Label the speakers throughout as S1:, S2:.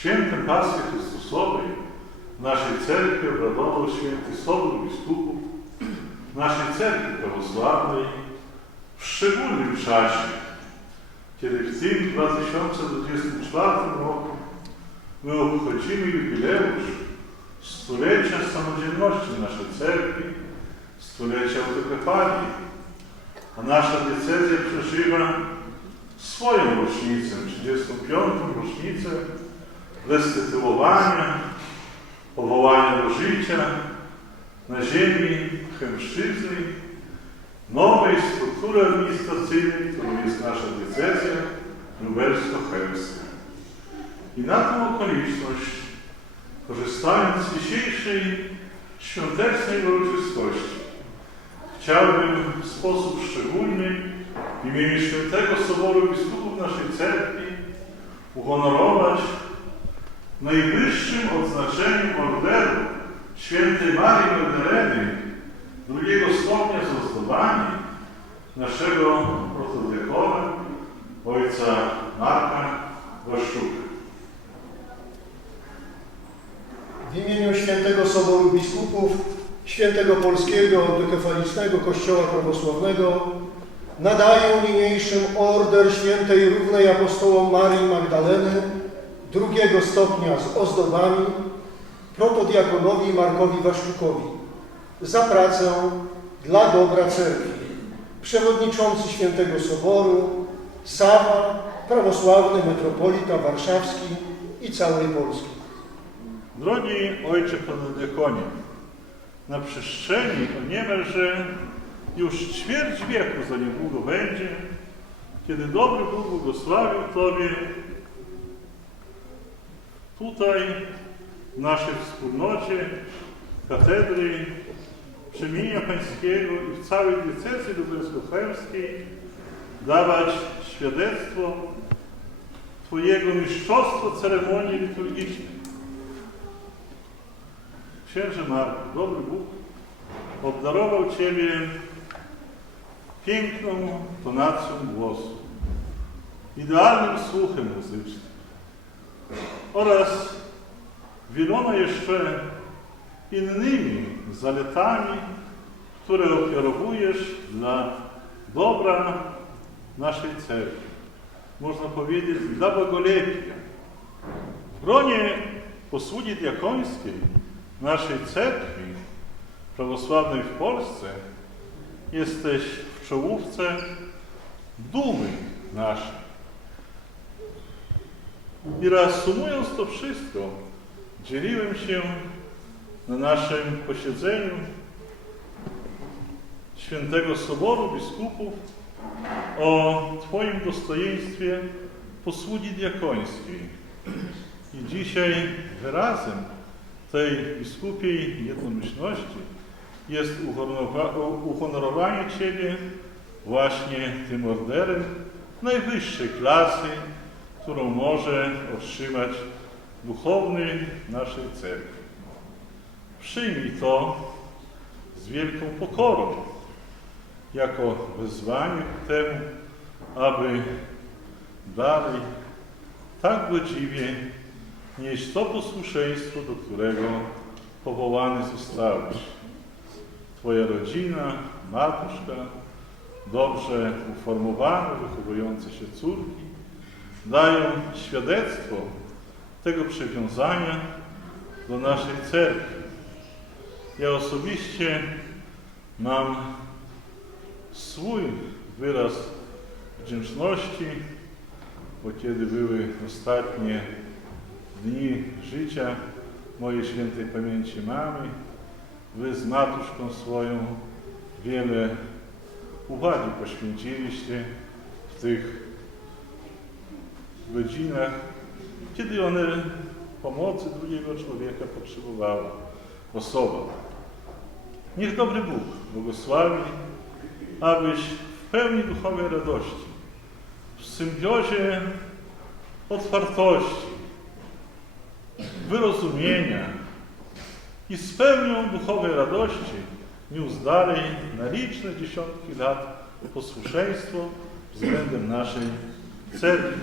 S1: świętem Pasji Chrystusowej naszej cerkwi obradował święty Sobór Biskupów naszej cerkwi prawosławnej w szczególnym czasie, kiedy w tym 2024 roku my obchodzimy jubileusz stulecia samodzielności naszej cerkwi, stulecia autokefalii, a nasza diecezja przeżywa swoją rocznicę, 35. rocznicę restytuowania, powołania do życia na ziemi chemszczyzny, nowej struktury administracyjnej, którą jest nasza diecezja lubelsko-chełmska. I na tę okoliczność, korzystając z dzisiejszej świątecznej uroczystości, chciałbym w sposób szczególny w imieniu Świętego Soboru Biskupów naszej Cerkwi uhonorować najwyższym odznaczeniem orderu Świętej Marii Magdaleny drugiego stopnia z naszego protodiakona, ojca Marka Waszczuka.
S2: W imieniu Świętego Soboru Biskupów Świętego Polskiego Autokefalicznego Kościoła Prawosławnego nadaję niniejszym order Świętej Równej Apostołom Marii Magdaleny drugiego stopnia z ozdobami protodiakonowi Markowi Waszczukowi za pracę dla dobra cerkwi. Przewodniczący Świętego Soboru Sawa, prawosławny metropolita warszawski i całej Polski.
S1: Drogi Ojcze Protodiakonie, na przestrzeni o niemalże już ćwierć wieku za niedługo będzie, kiedy dobry Bóg błogosławił Tobie tutaj w naszej wspólnocie katedry przemienia Pańskiego i w całej diecezji lubelsko-chełmskiej dawać świadectwo Twojego mistrzostwa ceremonii liturgicznej. Księże Marku, dobry Bóg obdarował Ciebie piękną tonacją głosu, idealnym słuchem muzycznym oraz wieloma jeszcze innymi zaletami, które ofiarowujesz dla dobra naszej cerkwi. Można powiedzieć, dla bogolepia. W gronie posługi diakońskiej naszej cerkwi prawosławnej w Polsce jesteś w czołówce dumy naszej. I reasumując to wszystko, dzieliłem się na naszym posiedzeniu Świętego Soboru Biskupów o Twoim dostojeństwie posługi diakońskiej. I dzisiaj wyrazem tej biskupiej jednomyślności jest uhonorowanie Ciebie właśnie tym orderem najwyższej klasy, którą może otrzymać duchowny naszej cerkwi. Przyjmij to z wielką pokorą, jako wezwanie ku temu, aby dalej tak godziwie nieść to posłuszeństwo, do którego powołany zostałeś. Twoja rodzina, matuszka, dobrze uformowane, wychowujące się córki dają świadectwo tego przywiązania do naszej cerkwi. Ja osobiście mam swój wyraz wdzięczności, bo kiedy były ostatnie dni życia mojej świętej pamięci mamy, wy z matuszką swoją wiele uwagi poświęciliście w tych godzinach, kiedy one pomocy drugiego człowieka potrzebowała. Osoba. Niech dobry Bóg błogosławi, abyś w pełni duchowej radości, w symbiozie otwartości, wyrozumienia i z pełnią duchowej radości niósł dalej na liczne dziesiątki lat posłuszeństwo względem naszej cerkwi.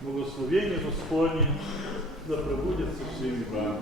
S1: Благословение Господне да пребудет со всеми
S3: вами.